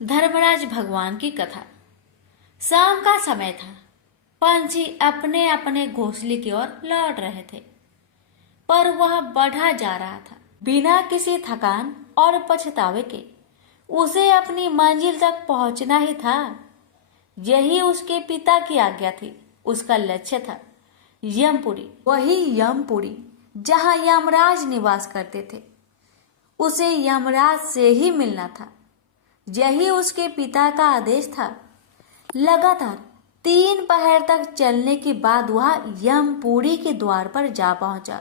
धर्मराज भगवान की कथा। शाम का समय था। पंछी अपने अपने घोंसले की ओर लौट रहे थे, पर वह बढ़ा जा रहा था बिना किसी थकान और पछतावे के। उसे अपनी मंजिल तक पहुंचना ही था। यही उसके पिता की आज्ञा थी। उसका लक्ष्य था यमपुरी, वही यमपुरी जहां यमराज निवास करते थे। उसे यमराज से ही मिलना था। यही उसके पिता का आदेश था। लगातार 3 पहर तक चलने के बाद वह यमपुरी के द्वार पर जा पहुंचा।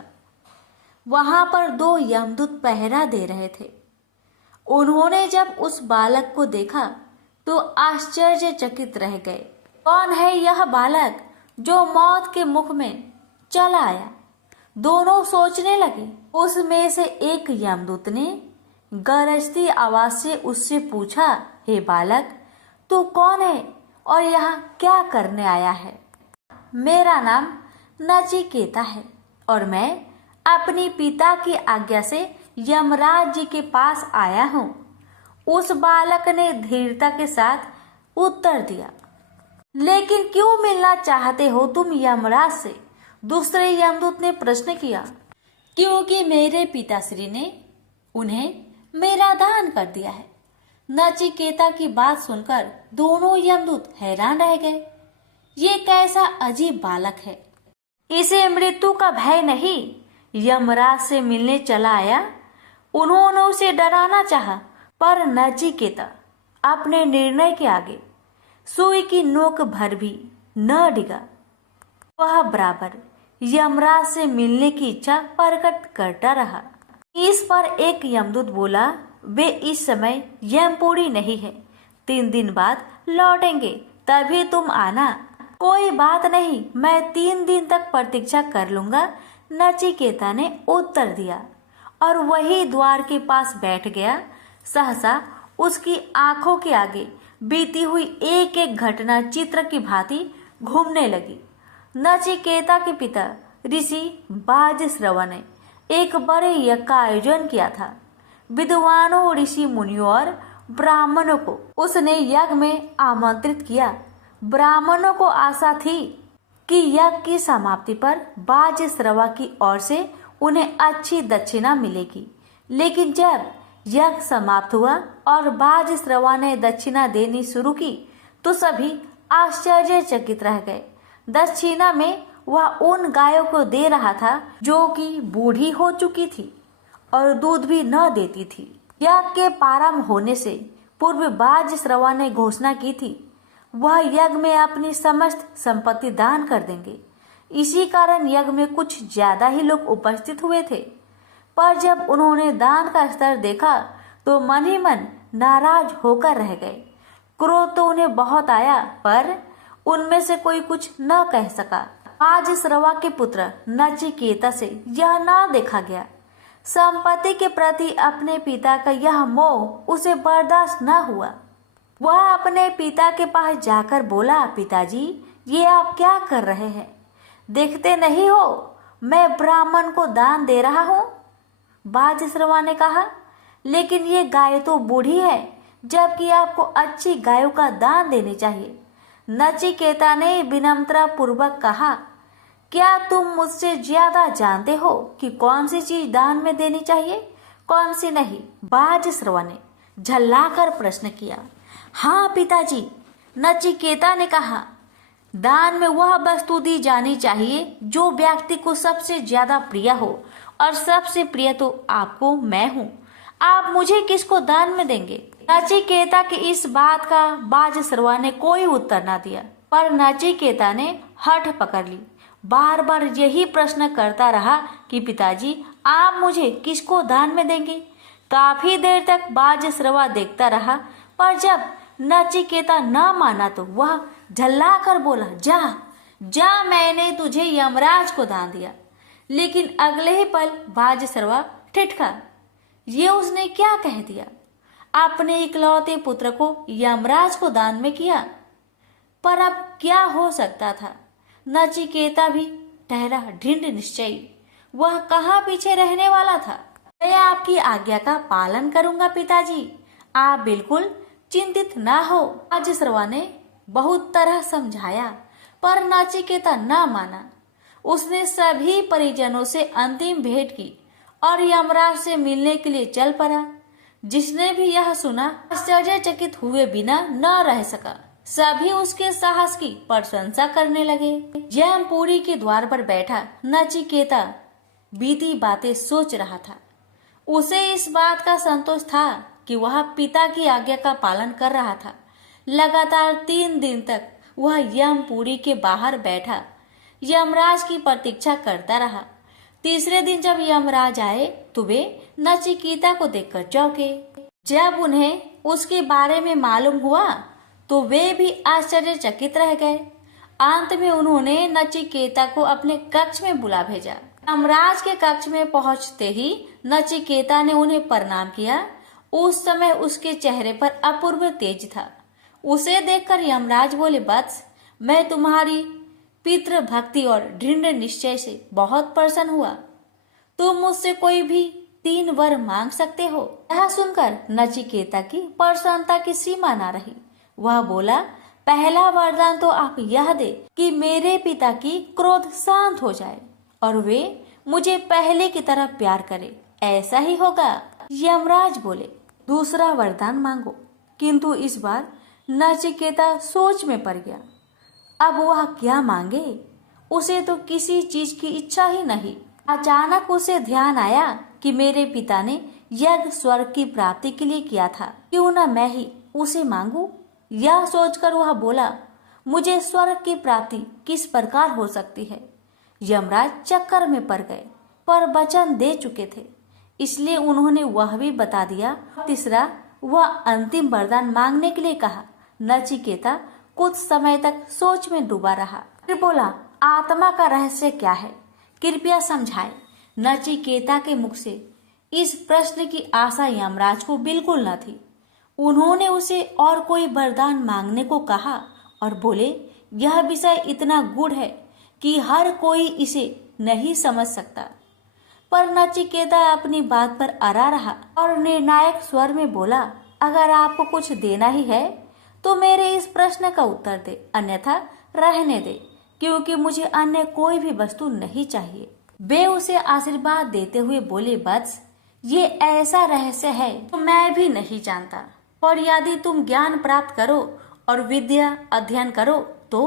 वहां पर 2 यमदूत पहरा दे रहे थे। उन्होंने जब उस बालक को देखा तो आश्चर्यचकित रह गए। कौन है यह बालक जो मौत के मुख में चला आया? दोनों सोचने लगे। उसमें से एक यमदूत ने गरजती आवाज से उससे पूछा, हे बालक, तू कौन है और यहाँ क्या करने आया है? मेरा नाम नचिकेता है और मैं अपनी पिता की आज्ञा से यमराज जी के पास आया हूँ। उस बालक ने धीरता के साथ उत्तर दिया। लेकिन क्यों मिलना चाहते हो तुम यमराज से? दूसरे यमदूत ने प्रश्न किया। क्योंकि मेरे पिताश्री ने उन्हें मेरा दान कर दिया है। नचिकेता की बात सुनकर दोनों यमदूत हैरान रह गए। ये कैसा अजीब बालक है? इसे मृत्यु का भय नहीं, यमराज से मिलने चला आया। उन्होंने उसे डराना चाहा, पर नचिकेता अपने निर्णय के आगे सुई की नोक भर भी न डिगा। वह बराबर यमराज से मिलने की इच्छा प्रकट करता रहा। इस पर एक यमदूत बोला, वे इस समय यमपुरी नहीं है, 3 दिन बाद लौटेंगे, तभी तुम आना। कोई बात नहीं, मैं 3 दिन तक प्रतीक्षा कर लूंगा, नचिकेता ने उत्तर दिया और वही द्वार के पास बैठ गया। सहसा उसकी आंखों के आगे बीती हुई एक एक घटना चित्र की भांति घूमने लगी। नचिकेता के पिता ऋषि बाजश्रवा ने एक बड़े यज्ञ का आयोजन किया था। विद्वानों, ऋषि मुनियों और ब्राह्मणों को उसने यज्ञ में आमंत्रित किया। ब्राह्मणों को आशा थी कि यज्ञ की समाप्ति पर बाजश्रवा की ओर से उन्हें अच्छी दक्षिणा मिलेगी। लेकिन जब यज्ञ समाप्त हुआ और बाजश्रवा ने दक्षिणा देनी शुरू की तो सभी आश्चर्यचकित रह गए। दक्षिणा में वह उन गायों को दे रहा था जो कि बूढ़ी हो चुकी थी और दूध भी न देती थी। यज्ञ के प्रारंभ होने से पूर्व बाजश्रवा ने घोषणा की थी वह यज्ञ में अपनी समस्त संपत्ति दान कर देंगे। इसी कारण यज्ञ में कुछ ज्यादा ही लोग उपस्थित हुए थे। पर जब उन्होंने दान का स्तर देखा तो मन ही मन नाराज होकर रह गए। क्रोध तो उन्हें बहुत आया, पर उनमें से कोई कुछ न कह सका। बाजश्रवा के पुत्र नचिकेता से यह ना देखा गया। संपत्ति के प्रति अपने पिता का यह मोह उसे बर्दाश्त न हुआ। वह अपने पिता के पास जाकर बोला, पिताजी, ये आप क्या कर रहे हैं? देखते नहीं हो मैं ब्राह्मण को दान दे रहा हूँ। बाजश्रवा ने कहा, लेकिन ये गाय तो बूढ़ी है, जबकि आपको अच्छी गायों का दान देनी चाहिए। नचिकेता ने विनम्रता पूर्वक कहा, क्या तुम मुझसे ज्यादा जानते हो कि कौन सी चीज दान में देनी चाहिए, कौन सी नहीं? बाजश्रवा ने झल्लाकर प्रश्न किया। हाँ पिताजी, नचिकेता ने कहा, दान में वह वस्तु दी जानी चाहिए जो व्यक्ति को सबसे ज्यादा प्रिय हो, और सबसे प्रिय तो आपको मैं हूँ। आप मुझे किसको दान में देंगे? नचिकेता की इस बात का बाजश्रवा ने कोई उत्तर न दिया, पर नचिकेता ने हठ पकड़ ली। बार बार यही प्रश्न करता रहा कि पिताजी, आप मुझे किसको दान में देंगे? काफी देर तक बाजश्रवा देखता रहा, पर जब नचिकेता न माना तो वह झल्लाकर बोला, जा जा, मैंने तुझे यमराज को दान दिया। लेकिन अगले ही पल बाजश्रवा ठिठका। ये उसने क्या कह दिया? अपने इकलौते पुत्र को यमराज को दान में किया। पर अब क्या हो सकता था? नचिकेता भी ठहरा दृढ़ निश्चयी। वह कहाँ पीछे रहने वाला था? मैं आपकी आज्ञा का पालन करूंगा पिताजी। आप बिल्कुल चिंतित ना हो। राजश्रवा ने बहुत तरह समझाया पर नचिकेता न माना। उसने सभी परिजनों से अंतिम भेंट की और यमराज से मिलने के लिए चल पड़ा। जिसने भी यह सुना आश्चर्यचकित हुए बिना न रह सका। सभी उसके साहस की प्रशंसा करने लगे। यमपुरी के द्वार पर बैठा नचिकेता बीती बातें सोच रहा था। उसे इस बात का संतोष था कि वह पिता की आज्ञा का पालन कर रहा था। लगातार 3 दिन तक वह यमपुरी के बाहर बैठा यमराज की प्रतीक्षा करता रहा। तीसरे दिन जब यमराज आए तो वे नचिकेता को देखकर चौंके। जब उन्हें उसके बारे में मालूम हुआ तो वे भी आश्चर्यचकित रह गए। अंत में उन्होंने नचिकेता को अपने कक्ष में बुला भेजा। यमराज के कक्ष में पहुंचते ही नचिकेता ने उन्हें प्रणाम किया। उस समय उसके चेहरे पर अपूर्व तेज था। उसे देखकर यमराज बोले, वत्स, मैं तुम्हारी पितृ भक्ति और दृढ़ निश्चय से बहुत प्रसन्न हुआ। तुम मुझसे कोई भी 3 वर मांग सकते हो। यह सुनकर नचिकेता की प्रसन्नता की सीमा न रही। वह बोला, पहला वरदान तो आप यह दे कि मेरे पिता की क्रोध शांत हो जाए और वे मुझे पहले की तरह प्यार करे। ऐसा ही होगा। यमराज बोले, दूसरा वरदान मांगो। किंतु इस बार नचिकेता सोच में पड़ गया। अब वह क्या मांगे? उसे तो किसी चीज की इच्छा ही नहीं। अचानक उसे ध्यान आया कि मेरे पिता ने यज्ञ स्वर्ग की प्राप्ति के लिए किया था, क्यों न मैं ही उसे मांगू। यह सोचकर वह बोला, मुझे स्वर्ग की प्राप्ति किस प्रकार हो सकती है। यमराज चक्कर में पड़ गए पर वचन दे चुके थे, इसलिए उन्होंने वह भी बता दिया। तीसरा वह अंतिम वरदान मांगने के लिए कहा। नचिकेता कुछ समय तक सोच में डूबा रहा। फिर बोला, आत्मा का रहस्य क्या है, कृपया समझाए। नचिकेता के मुख से इस प्रश्न की आशा यमराज को बिल्कुल न थी। उन्होंने उसे और कोई वरदान मांगने को कहा और बोले, यह विषय इतना गूढ़ है कि हर कोई इसे नहीं समझ सकता। पर नचिकेता अपनी बात पर अड़ा रहा और निर्णायक स्वर में बोला, अगर आपको कुछ देना ही है तो मेरे इस प्रश्न का उत्तर दे, अन्यथा रहने दे, क्योंकि मुझे अन्य कोई भी वस्तु नहीं चाहिए। वे उसे आशीर्वाद देते हुए बोले, वत्स, ये ऐसा रहस्य है तो मैं भी नहीं जानता, और यदि तुम ज्ञान प्राप्त करो और विद्या अध्ययन करो तो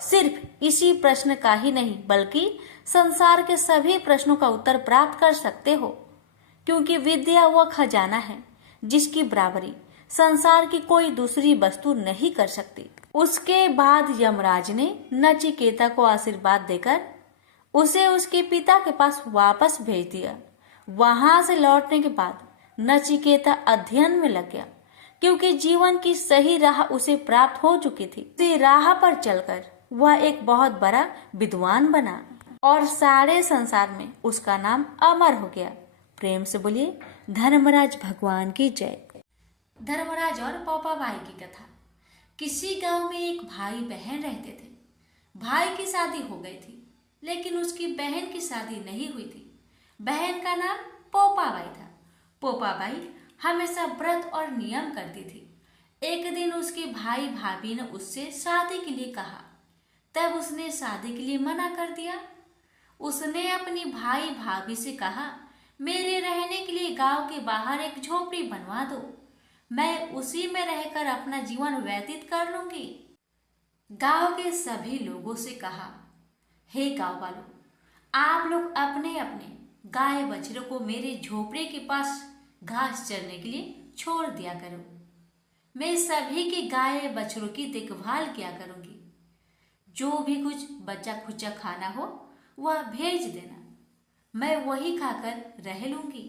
सिर्फ इसी प्रश्न का ही नहीं बल्कि संसार के सभी प्रश्नों का उत्तर प्राप्त कर सकते हो, क्योंकि विद्या वह खजाना है जिसकी बराबरी संसार की कोई दूसरी वस्तु नहीं कर सकती। उसके बाद यमराज ने नचिकेता को आशीर्वाद देकर उसे उसके पिता के पास वापस भेज दिया। वहां से लौटने के बाद नचिकेता अध्ययन में लग गया, क्योंकि जीवन की सही राह उसे प्राप्त हो चुकी थी। उसी राह पर चलकर वह एक बहुत बड़ा विद्वान बना और सारे संसार में उसका नाम अमर हो गया। प्रेम से बोलिए धर्मराज भगवान की जय। धर्मराज और पोपाबाई की कथा। किसी गांव में एक भाई बहन रहते थे। भाई की शादी हो गई थी, लेकिन उसकी बहन की शादी नहीं हुई थी। बहन का नाम पोपाबाई था। पोपाबाई हमेशा व्रत और नियम करती थी। एक दिन उसके भाई भाभी ने उससे शादी के लिए कहा, तब उसने शादी के लिए मना कर दिया। उसने अपनी भाई भाभी से कहा, मेरे रहने के लिए गांव के बाहर एक झोपड़ी बनवा दो, मैं उसी में रहकर अपना जीवन व्यतीत कर लूंगी। गांव के सभी लोगों से कहा, हे गांव वालों, आप लोग अपने अपने गाय बछड़ों को मेरे झोपड़े के पास घास चरने के लिए छोड़ दिया करो। मैं सभी की गाय बछड़ों की देखभाल किया करूंगी। जो भी कुछ बचा खुचा खाना हो वह भेज देना, मैं वही खाकर रह लूंगी।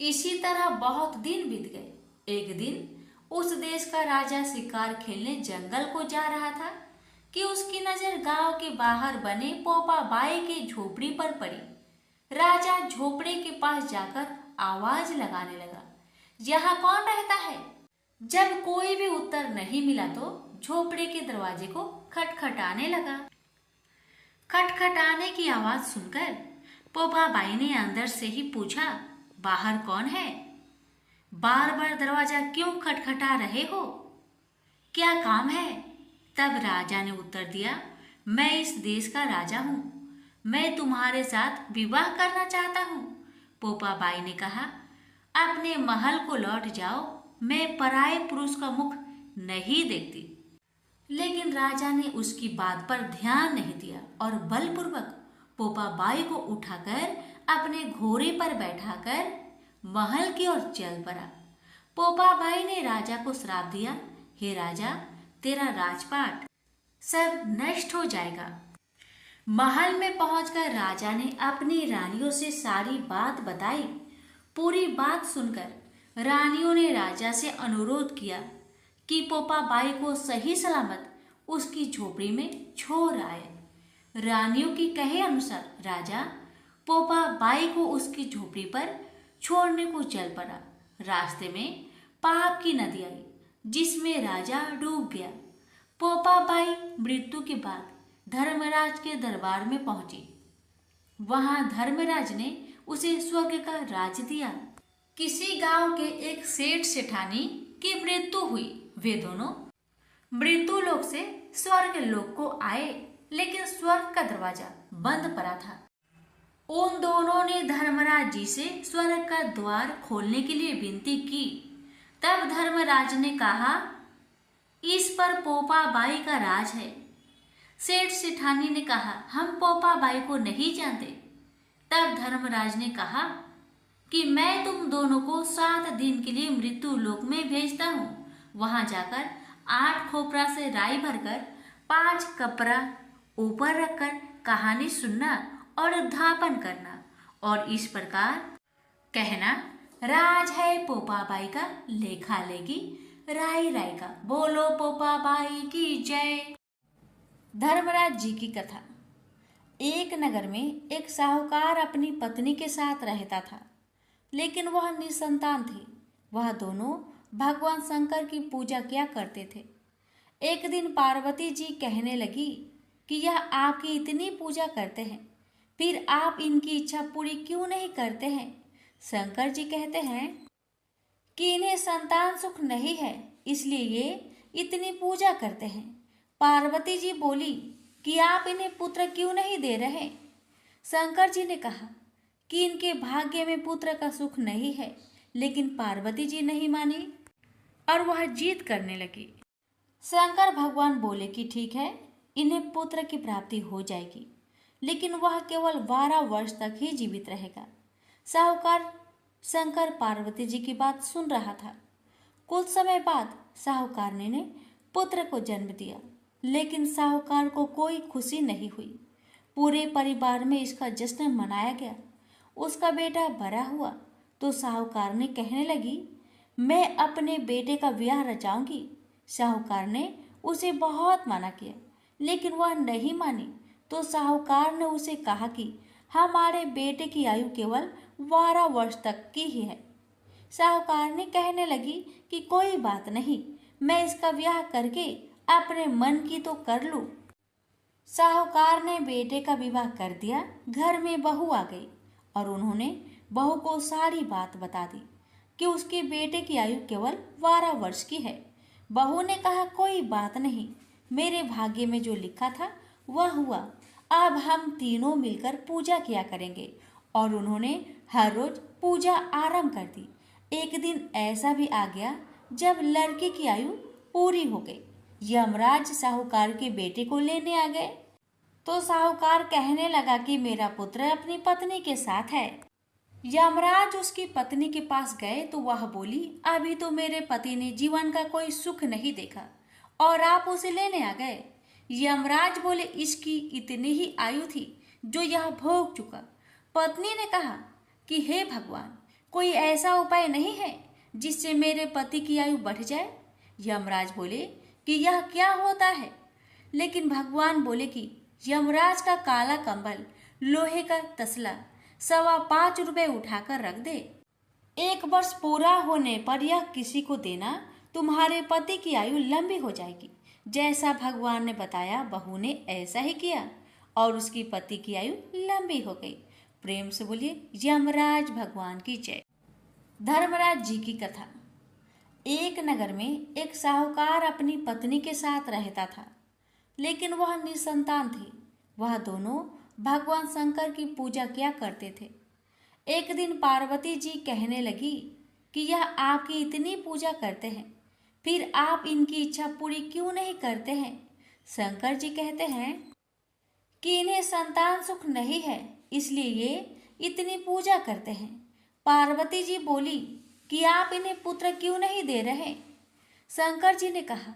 इसी तरह बहुत दिन बीत गए। एक दिन उस देश का राजा शिकार खेलने जंगल को जा रहा था कि उसकी नजर गांव के बाहर बने पोपाबाई के झोपड़ी पर पड़ी। राजा झोपड़े के पास जाकर आवाज लगाने लगा, यहाँ कौन रहता है? जब कोई भी उत्तर नहीं मिला तो झोपड़े के दरवाजे को खटखटाने लगा। खटखटाने की आवाज सुनकर पोपाबाई ने अंदर से ही पूछा, बाहर कौन है? बार बार दरवाजा क्यों खटखटा रहे हो? क्या काम है? तब राजा ने उत्तर दिया, मैं इस देश का राजा हूँ। मैं तुम्हारे साथ विवाह करना चाहता हूँ। पोपा बाई ने कहा, अपने महल को लौट जाओ, मैं पराये पुरुष का मुख नहीं देखती। लेकिन राजा ने उसकी बात पर ध्यान नहीं दिया और बलपूर्वक पोपा बाई को उठाकर अपने घोड़े पर बैठाकर महल की ओर चल पड़ा। पोपा बाई ने राजा को श्राप दिया, हे राजा, तेरा राजपाट सब नष्ट हो जाएगा। महल में पहुंचकर राजा ने अपनी रानियों से सारी बात बताई। पूरी बात सुनकर रानियों ने राजा से अनुरोध किया कि पोपा बाई को सही सलामत उसकी झोपड़ी में छोड़ आए। रानियों की कहे अनुसार राजा पोपा बाई को उसकी झोपड़ी पर छोड़ने को चल पड़ा। रास्ते में पाप की नदी आई, जिसमें राजा डूब गया। पोपा बाई मृत्यु के बाद धर्मराज के दरबार में पहुंची। वहां धर्मराज ने उसे स्वर्ग का राज दिया। किसी गांव के एक सेठ सेठानी की मृत्यु हुई। वे दोनों मृत्यु लोक से स्वर्ग लोक को आए, लेकिन स्वर्ग का दरवाजा बंद पड़ा था। उन दोनों ने धर्मराज जी से स्वर्ग का द्वार खोलने के लिए विनती की। तब धर्मराज ने कहा, इस पर पोपा बाई का राज है। सेठ सेठानी ने कहा, हम पोपा बाई को नहीं जानते। तब धर्मराज ने कहा कि मैं तुम दोनों को 7 दिन के लिए मृत्यु लोक में भेजता हूँ। वहां जाकर 8 खोपरा से राई भरकर 5 कपड़ा ऊपर रखकर कहानी सुनना और अध्यापन करना और इस प्रकार कहना, राज है पोपा बाई का, लेखा लेगी राई राई का। बोलो पोपा बाई की जय। धर्मराज जी की कथा। एक नगर में एक साहूकार अपनी पत्नी के साथ रहता था, लेकिन वह निसंतान थी। वह दोनों भगवान शंकर की पूजा किया करते थे। एक दिन पार्वती जी कहने लगी कि यह आपकी इतनी पूजा करते हैं, फिर आप इनकी इच्छा पूरी क्यों नहीं करते हैं? शंकर जी कहते हैं कि इन्हें संतान सुख नहीं है, इसलिए ये इतनी पूजा करते हैं। पार्वती जी बोली कि आप इन्हें पुत्र क्यों नहीं दे रहे? शंकर जी ने कहा कि इनके भाग्य में पुत्र का सुख नहीं है, लेकिन पार्वती जी नहीं मानी और वह जीत करने लगी। शंकर भगवान बोले कि ठीक है, इन्हें पुत्र की प्राप्ति हो जाएगी, लेकिन वह केवल 12 वर्ष तक ही जीवित रहेगा। साहूकार शंकर पार्वती जी की बात सुन रहा था। कुछ समय बाद साहूकार ने पुत्र को जन्म दिया, लेकिन साहूकार को कोई खुशी नहीं हुई। पूरे परिवार में इसका जश्न मनाया गया। उसका बेटा बड़ा हुआ तो साहूकार ने कहने लगी, मैं अपने बेटे का ब्याह रचाऊंगी। साहूकार ने उसे बहुत मना किया, लेकिन वह नहीं मानी। तो साहूकार ने उसे कहा कि हमारे बेटे की आयु केवल 12 वर्ष तक की ही है। साहूकार ने कहने लगी कि कोई बात नहीं, मैं इसका ब्याह करके अपने मन की तो कर लूं। साहूकार ने बेटे का विवाह कर दिया। घर में बहू आ गई और उन्होंने बहू को सारी बात बता दी कि उसके बेटे की आयु केवल 12 वर्ष की है। बहू ने कहा, कोई बात नहीं, मेरे भाग्य में जो लिखा था वह हुआ। अब हम तीनों मिलकर पूजा किया करेंगे। और उन्होंने हर रोज पूजा आरंभ कर दी। एक दिन ऐसा भी आ गया जब लड़के की आयु पूरी हो गई। यमराज साहूकार के बेटे को लेने आ गए तो साहूकार कहने लगा कि मेरा पुत्र अपनी पत्नी के साथ है। यमराज उसकी पत्नी के पास गए तो वह बोली, अभी तो मेरे पति ने जीवन का कोई सुख नहीं देखा और आप उसे लेने आ गए। यमराज बोले, इसकी इतनी ही आयु थी जो यह भोग चुका। पत्नी ने कहा कि हे भगवान, कोई ऐसा उपाय नहीं है जिससे मेरे पति की आयु बढ़ जाए? यमराज बोले कि यह क्या होता है? लेकिन भगवान बोले कि यमराज का काला कंबल, लोहे का तसला 5.25 रुपये उठाकर रख दे। 1 वर्ष पूरा होने पर यह किसी को देना, तुम्हारे पति की आयु लंबी हो जाएगी। जैसा भगवान ने बताया, बहू ने ऐसा ही किया और उसकी पति की आयु लंबी हो गई। प्रेम से बोलिए, यमराज भगवान की जय। धर्मराज जी की कथा। एक नगर में एक साहूकार अपनी पत्नी के साथ रहता था, लेकिन वह निसंतान थी। वह दोनों भगवान शंकर की पूजा किया करते थे। एक दिन पार्वती जी कहने लगी कि यह आपकी इतनी पूजा करते हैं, फिर आप इनकी इच्छा पूरी क्यों नहीं करते हैं? शंकर जी कहते हैं कि इन्हें संतान सुख नहीं है, इसलिए ये इतनी पूजा करते हैं। पार्वती जी बोली कि आप इन्हें पुत्र क्यों नहीं दे रहे? शंकर जी ने कहा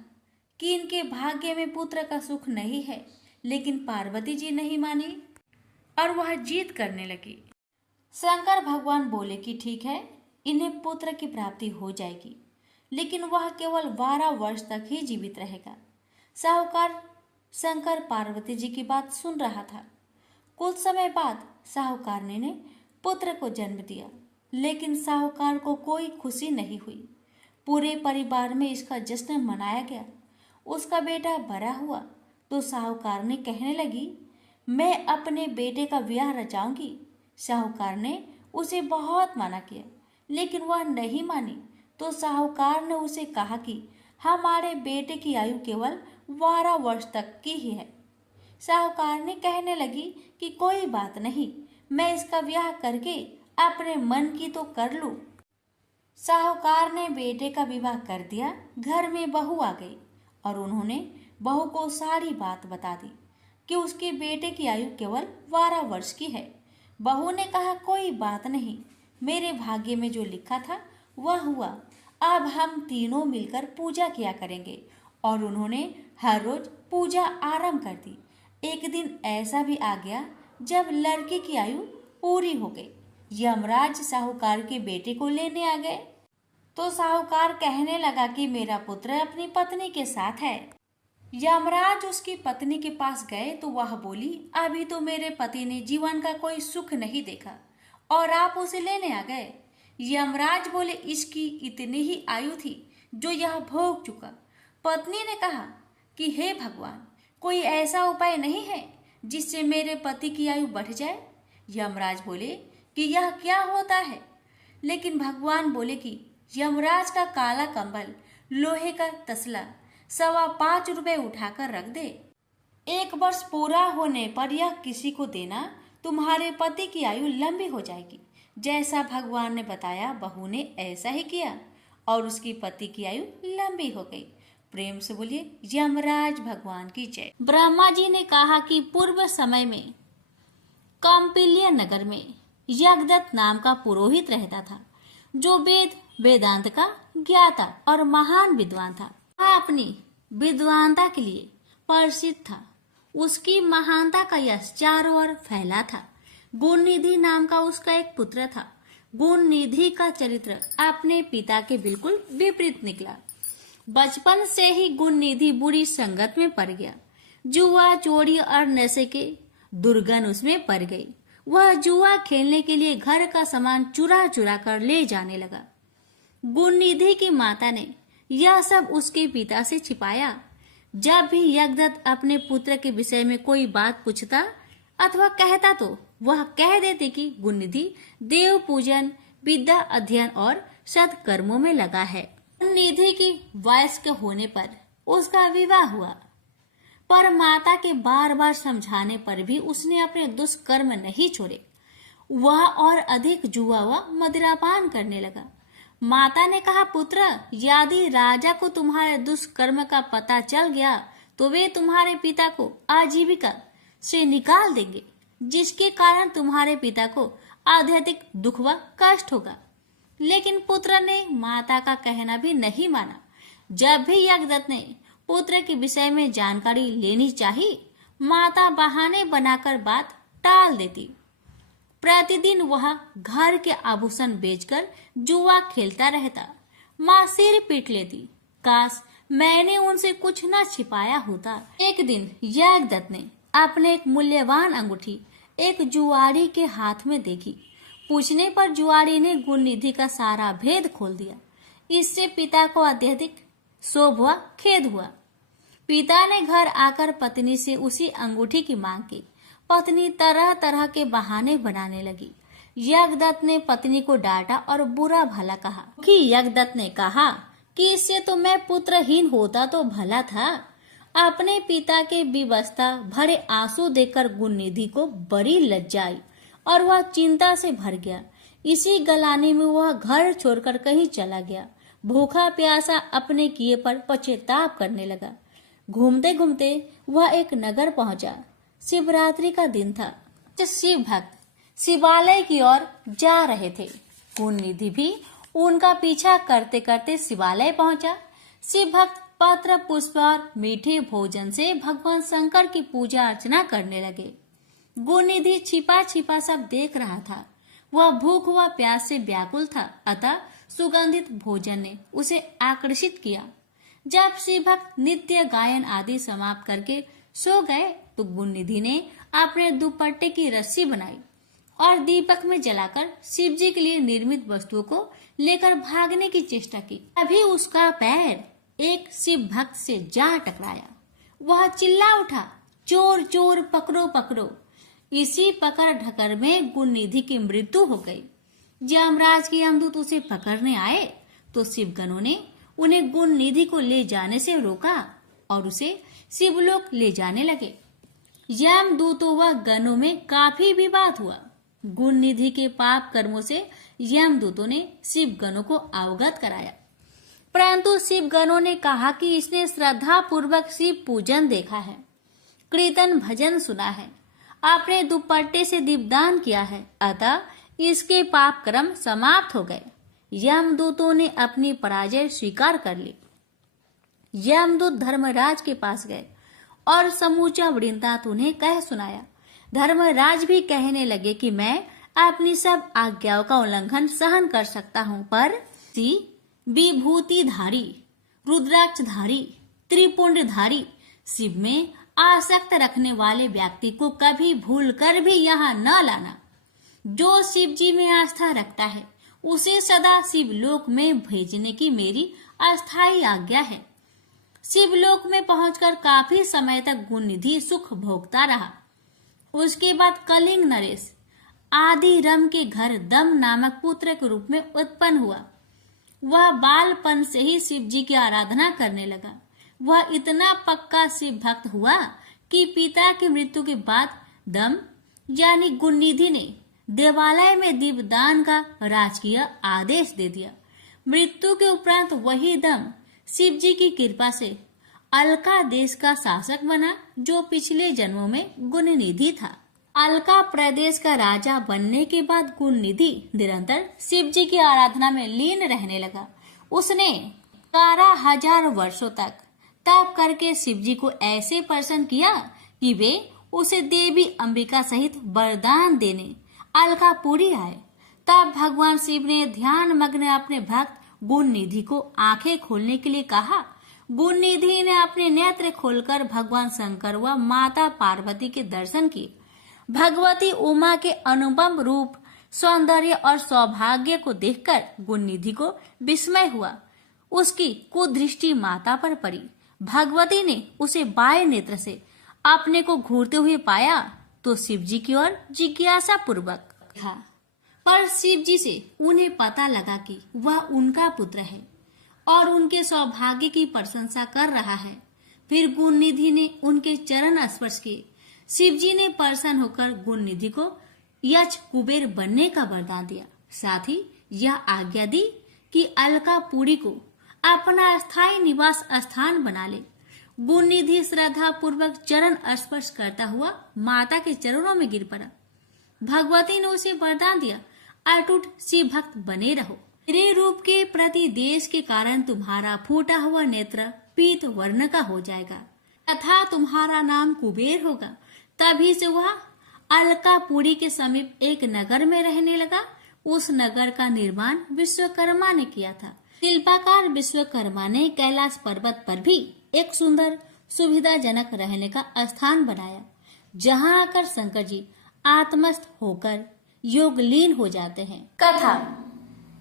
कि इनके भाग्य में पुत्र का सुख नहीं है, लेकिन पार्वती जी नहीं मानी और वह जीत करने लगी। शंकर भगवान बोले कि ठीक है, इन्हें पुत्र की प्राप्ति हो जाएगी, लेकिन वह केवल 12 वर्ष तक ही जीवित रहेगा। साहूकार शंकर पार्वती जी की बात सुन रहा था। कुछ समय बाद साहूकार ने पुत्र को जन्म दिया, लेकिन साहूकार को कोई खुशी नहीं हुई। पूरे परिवार में इसका जश्न मनाया गया। उसका बेटा बड़ा हुआ तो साहूकार ने कहने लगी, मैं अपने बेटे का ब्याह रचाऊंगी। साहूकार ने उसे बहुत मना किया, लेकिन वह नहीं मानी। तो साहूकार ने उसे कहा कि हमारे बेटे की आयु केवल 12 वर्ष तक की ही है। साहूकार ने कहने लगी कि कोई बात नहीं, मैं इसका ब्याह करके अपने मन की तो कर लूं। साहूकार ने बेटे का विवाह कर दिया। घर में बहू आ गई और उन्होंने बहू को सारी बात बता दी कि उसके बेटे की आयु केवल 12 वर्ष की है। बहू ने कहा, कोई बात नहीं, मेरे भाग्य में जो लिखा था वह हुआ। अब हम तीनों मिलकर पूजा किया करेंगे। और उन्होंने हर रोज पूजा आरंभ कर दी। एक दिन ऐसा भी आ गया जब लड़के की आयु पूरी हो गई। यमराज साहूकार के बेटे को लेने आ गए तो साहूकार कहने लगा कि मेरा पुत्र अपनी पत्नी के साथ है। यमराज उसकी पत्नी के पास गए तो वह बोली, अभी तो मेरे पति ने जीवन का कोई सुख नहीं देखा और आप उसे लेने आ गए। यमराज बोले, इसकी इतनी ही आयु थी जो यह भोग चुका। पत्नी ने कहा कि हे भगवान, कोई ऐसा उपाय नहीं है जिससे मेरे पति की आयु बढ़ जाए? यमराज बोले कि यह क्या होता है? लेकिन भगवान बोले कि यमराज का काला कंबल, लोहे का तसला 5.25 रुपए उठाकर रख दे। 1 वर्ष पूरा होने पर यह किसी को देना, तुम्हारे पति की आयु लंबी हो जाएगी। जैसा भगवान ने बताया, बहू ने ऐसा ही किया और उसकी पति की आयु लंबी हो गई। प्रेम से बोलिए यमराज भगवान की जय। ब्रह्मा जी ने कहा कि पूर्व समय में कौंपिल्य नगर में यज्ञदत्त नाम का पुरोहित रहता था, जो वेदांत का ज्ञाता और महान विद्वान था। वह अपनी विद्वानता के लिए प्रसिद्ध था। उसकी महानता का यश चारों ओर फैला था। गुणनिधि नाम का उसका एक पुत्र था। गुणनिधि का चरित्र अपने पिता के बिल्कुल विपरीत निकला। बचपन से ही गुणनिधि बुरी संगत में पड़ गया। जुआ, चोरी और नशे के दुर्गन उसमें पड़ गई। वह जुआ खेलने के लिए घर का सामान चुरा चुरा कर ले जाने लगा। गुणनिधि की माता ने यह सब उसके पिता से छिपाया। जब भी यज्ञदत्त अपने पुत्र के विषय में कोई बात पूछता अथवा कहता तो वह कह देते कि गुणनिधि देव पूजन, विद्या अध्ययन और सत्कर्मों में लगा है। गुणनिधि की वयस्क होने पर उसका विवाह हुआ, पर माता के बार बार समझाने पर भी उसने अपने दुष्कर्म नहीं छोड़े। वह और अधिक जुआ व मदिरापान करने लगा। माता ने कहा, पुत्र, यदि राजा को तुम्हारे दुष्कर्म का पता चल गया तो वे तुम्हारे पिता को आजीविका से निकाल देंगे, जिसके कारण तुम्हारे पिता को अत्यधिक दुख व कष्ट होगा। लेकिन पुत्र ने माता का कहना भी नहीं माना। जब भी यज्ञदत्त ने पुत्र के विषय में जानकारी लेनी चाहिए, माता बहाने बनाकर बात टाल देती। प्रतिदिन वह घर के आभूषण बेचकर जुआ खेलता रहता। माँ सिर पीट लेती, काश मैंने उनसे कुछ न छिपाया होता। एक दिन यज्ञदत्त ने अपने एक मूल्यवान अंगूठी एक जुआरी के हाथ में देखी। पूछने पर जुआरी ने गुणनिधि का सारा भेद खोल दिया। इससे पिता को अत्यधिक शोभ व खेद हुआ। पिता ने घर आकर पत्नी से उसी अंगूठी की मांग की। पत्नी तरह तरह के बहाने बनाने लगी। यज्ञदत्त ने पत्नी को डांटा और बुरा भला कहा कि यज्ञदत्त ने कहा कि इससे तो मैं पुत्रहीन होता तो भला था। अपने पिता के विवशता भरे आंसू देखकर गुणनिधि को बड़ी लज्जा आई और वह चिंता से भर गया। इसी गलाने में वह घर छोड़कर कहीं चला गया। भूखा प्यासा अपने किए पर पश्चाताप करने लगा। घूमते घूमते वह एक नगर पहुंचा। शिवरात्रि का दिन था। शिव भक्त शिवालय की ओर जा रहे थे। गुणनिधि भी उनका पीछा करते करते शिवालय पहुंचा। शिव भक्त पत्र पुष्प और मीठे भोजन से भगवान शंकर की पूजा अर्चना करने लगे। गुणनिधि छिपा छिपा सब देख रहा था। वह भूख व प्यास से व्याकुल था, अतः सुगंधित भोजन ने उसे आकर्षित किया। जब शिव भक्त नित्य गायन आदि समाप्त करके सो गए तो गुणनिधि ने अपने दुपट्टे की रस्सी बनाई और दीपक में जलाकर शिव जी के लिए निर्मित वस्तुओं को लेकर भागने की चेष्टा की। अभी उसका पैर एक शिव भक्त से जा टकराया। वह चिल्ला उठा, चोर चोर पकड़ो पकड़ो। इसी पकड़ ढकर में गुणनिधि की मृत्यु हो गई। यमराज के यमदूत उसे पकड़ने आए तो शिवगणों ने उन्हें गुणनिधि को ले जाने से रोका और उसे शिवलोक ले जाने लगे। यमदूतों व गणों में काफी विवाद हुआ। गुणनिधि के पाप कर्मों से यमदूतों ने शिवगणों को अवगत कराया, परंतु शिवगणों ने कहा कि इसने श्रद्धा पूर्वक शिव पूजन देखा है, कीर्तन भजन सुना है, अपने दुपट्टे से दीपदान किया है, अतः इसके पाप कर्म समाप्त हो गए। यमदूतों ने अपनी पराजय स्वीकार कर ली। यमदूत धर्मराज के पास गए और समूचा वृत्तांत उन्हें कह सुनाया। धर्मराज भी कहने लगे कि मैं अपनी सब आज्ञाओं का उल्लंघन सहन कर सकता हूँ, पर विभूतिधारी, रुद्राक्षधारी, त्रिपुंडधारी शिव में आसक्त रखने वाले व्यक्ति को कभी भूलकर भी यहाँ न लाना। जो शिव जी में आस्था रखता है उसे सदा शिवलोक में भेजने की मेरी अस्थायी आज्ञा है। शिवलोक में पहुंचकर काफी समय तक गुणनिधि सुख भोगता रहा। उसके बाद कलिंग नरेश आदि रम के घर दम नामक पुत्र के रूप में उत्पन्न हुआ। वह बालपन से ही शिव जी की आराधना करने लगा। वह इतना पक्का शिव भक्त हुआ कि पिता की मृत्यु के बाद दम यानी गुणनिधि ने देवालय में दीपदान का राजकीय आदेश दे दिया। मृत्यु के उपरांत वही दम शिव जी की कृपा से अलका देश का शासक बना, जो पिछले जन्मों में गुणनिधि था। अलका प्रदेश का राजा बनने के बाद गुणनिधि निरंतर शिव जी की आराधना में लीन रहने लगा। उसने 12,000 वर्षों तक तप करके शिव जी को ऐसे प्रसन्न किया कि वे उसे देवी अंबिका सहित वरदान देने अलकापुरी आए। तब भगवान शिव ने ध्यान मग्न अपने भक्त गुणनिधि को आंखें खोलने के लिए कहा। गुणनिधि ने अपने नेत्र खोलकर भगवान शंकर व माता पार्वती के दर्शन किए। भगवती उमा के अनुपम रूप, सौंदर्य और सौभाग्य को देखकर गुणनिधि को विस्मय हुआ। उसकी कुदृष्टि माता पर पड़ी। भगवती ने उसे बाएं नेत्र से अपने को घूरते हुए पाया तो शिव जी की ओर जिज्ञासा पूर्वक था, पर शिव जी से उन्हें पता लगा कि वह उनका पुत्र है और उनके सौभाग्य की प्रशंसा कर रहा है। फिर गुणनिधि ने उनके चरण स्पर्श किए। शिव जी ने प्रसन्न होकर गुणनिधि को यक्ष कुबेर बनने का वरदान दिया। साथ ही यह आज्ञा दी कि अलकापुरी को अपना स्थायी निवास स्थान बना ले। गुणनिधि श्रद्धा पूर्वक चरण स्पर्श करता हुआ माता के चरणों में गिर पड़ा। भगवती ने उसे वरदान दिया, अटूट शिव भक्त बने रहो। मेरे रूप के प्रति देश के कारण तुम्हारा फूटा हुआ नेत्र पीत वर्ण का हो जाएगा तथा तुम्हारा नाम कुबेर होगा। तभी से वह अलकापुरी के समीप एक नगर में रहने लगा। उस नगर का निर्माण विश्वकर्मा ने किया था। शिल्पकार विश्वकर्मा ने कैलाश पर्वत पर भी एक सुंदर सुविधाजनक रहने का स्थान बनाया, जहां आकर शंकर जी आत्मस्थ होकर योगलीन हो जाते हैं। कथा,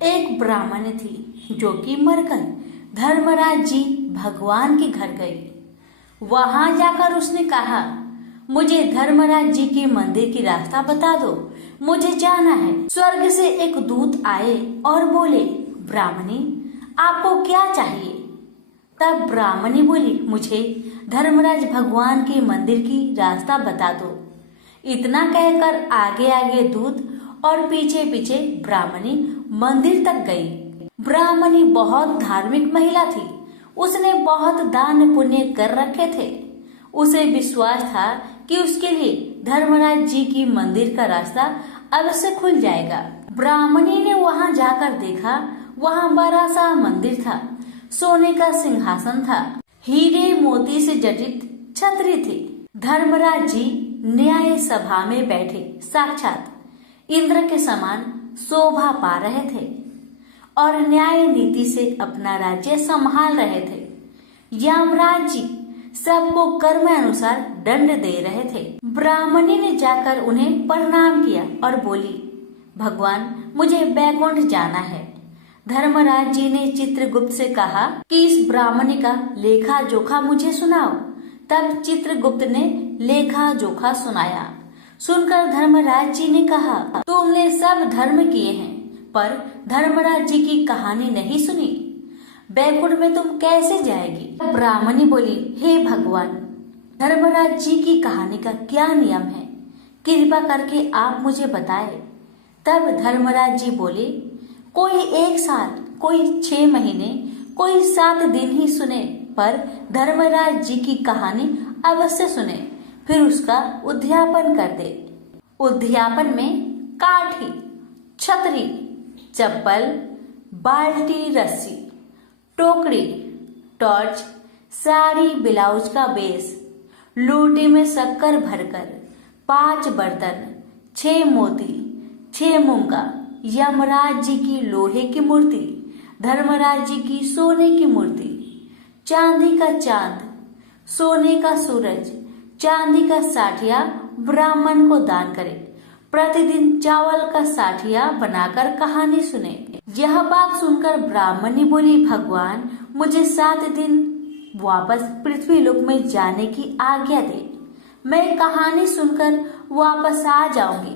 एक ब्राह्मण थी जो कि मरकर धर्मराज जी भगवान के घर गई। वहां जाकर उसने कहा, मुझे धर्मराज जी के मंदिर की रास्ता बता दो, मुझे जाना है। स्वर्ग से एक दूत आए और बोले, ब्राह्मणी आपको क्या चाहिए? तब ब्राह्मणी बोली, मुझे धर्मराज भगवान के मंदिर की रास्ता बता दो। इतना कहकर आगे आगे दूत और पीछे पीछे ब्राह्मणी मंदिर तक गई। ब्राह्मणी बहुत धार्मिक महिला थी। उसने बहुत दान पुण्य कर रखे थे। उसे विश्वास था कि उसके लिए धर्मराज जी की मंदिर का रास्ता अवश्य खुल जाएगा। ब्राह्मणी ने वहां जाकर देखा, वहां बड़ा सा मंदिर था। सोने का सिंहासन था। हीरे मोती से जटित छतरी थी। धर्मराज जी न्याय सभा में बैठे साक्षात इंद्र के समान शोभा पा रहे थे और न्याय नीति से अपना राज्य संभाल रहे थे। यमराज जी सबको कर्म अनुसार दंड दे रहे थे। ब्राह्मणी ने जाकर उन्हें प्रणाम किया और बोली, भगवान मुझे बैकुंठ जाना है। धर्मराज जी ने चित्रगुप्त से कहा कि इस ब्राह्मणी का लेखा जोखा मुझे सुनाओ। तब चित्रगुप्त ने लेखा जोखा सुनाया। सुनकर धर्मराज जी ने कहा, तुमने सब धर्म किए हैं पर धर्मराज जी की कहानी नहीं सुनी। बैकुंठ में तुम कैसे जाएगी? ब्राह्मणी बोली, हे भगवान, धर्मराज जी की कहानी का क्या नियम है? कृपा करके आप मुझे बताए। तब धर्मराज जी बोले, कोई 1 साल, कोई 6 महीने, कोई 7 दिन ही सुने, पर धर्मराज जी की कहानी अवश्य सुने, फिर उसका उद्यापन कर दे। उद्यापन में काठी, छतरी, चप्पल, बाल्टी, रस्सी, टोकरी, टॉर्च, साड़ी, ब्लाउज का बेस, लूटी में शक्कर भरकर, 5 बर्तन, 6 मोती, 6 मूंगा, यमराज जी की लोहे की मूर्ति, धर्मराज जी की सोने की मूर्ति, चांदी का चांद, सोने का सूरज, चांदी का साठिया ब्राह्मण को दान करे। प्रतिदिन चावल का साठिया बनाकर कहानी सुने। यह बात सुनकर ब्राह्मणी बोली, भगवान मुझे 7 दिन वापस पृथ्वी लोक में जाने की आज्ञा दे। मैं कहानी सुनकर वापस आ जाऊंगी।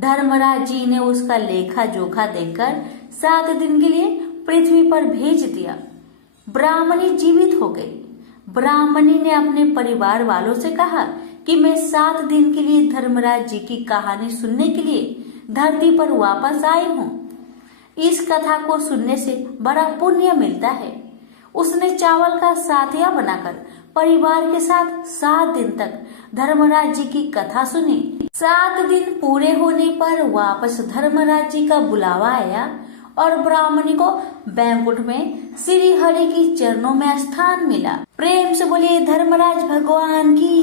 धर्मराज जी ने उसका लेखा जोखा देकर 7 दिन के लिए पृथ्वी पर भेज दिया। ब्राह्मणी जीवित हो गई। ब्राह्मणी ने अपने परिवार वालों से कहा कि मैं 7 दिन के लिए धर्मराज जी की कहानी सुनने के लिए धरती पर वापस आई हूँ। इस कथा को सुनने से बड़ा पुण्य मिलता है। उसने चावल का साथिया बनाकर परिवार के साथ 7 दिन तक धर्मराज जी की कथा सुनी। 7 दिन पूरे होने पर वापस धर्मराज जी का बुलावा आया और ब्राह्मणी को बैकुंठ में श्री हरि की चरणों में स्थान मिला। प्रेम से बोलिए धर्मराज भगवान की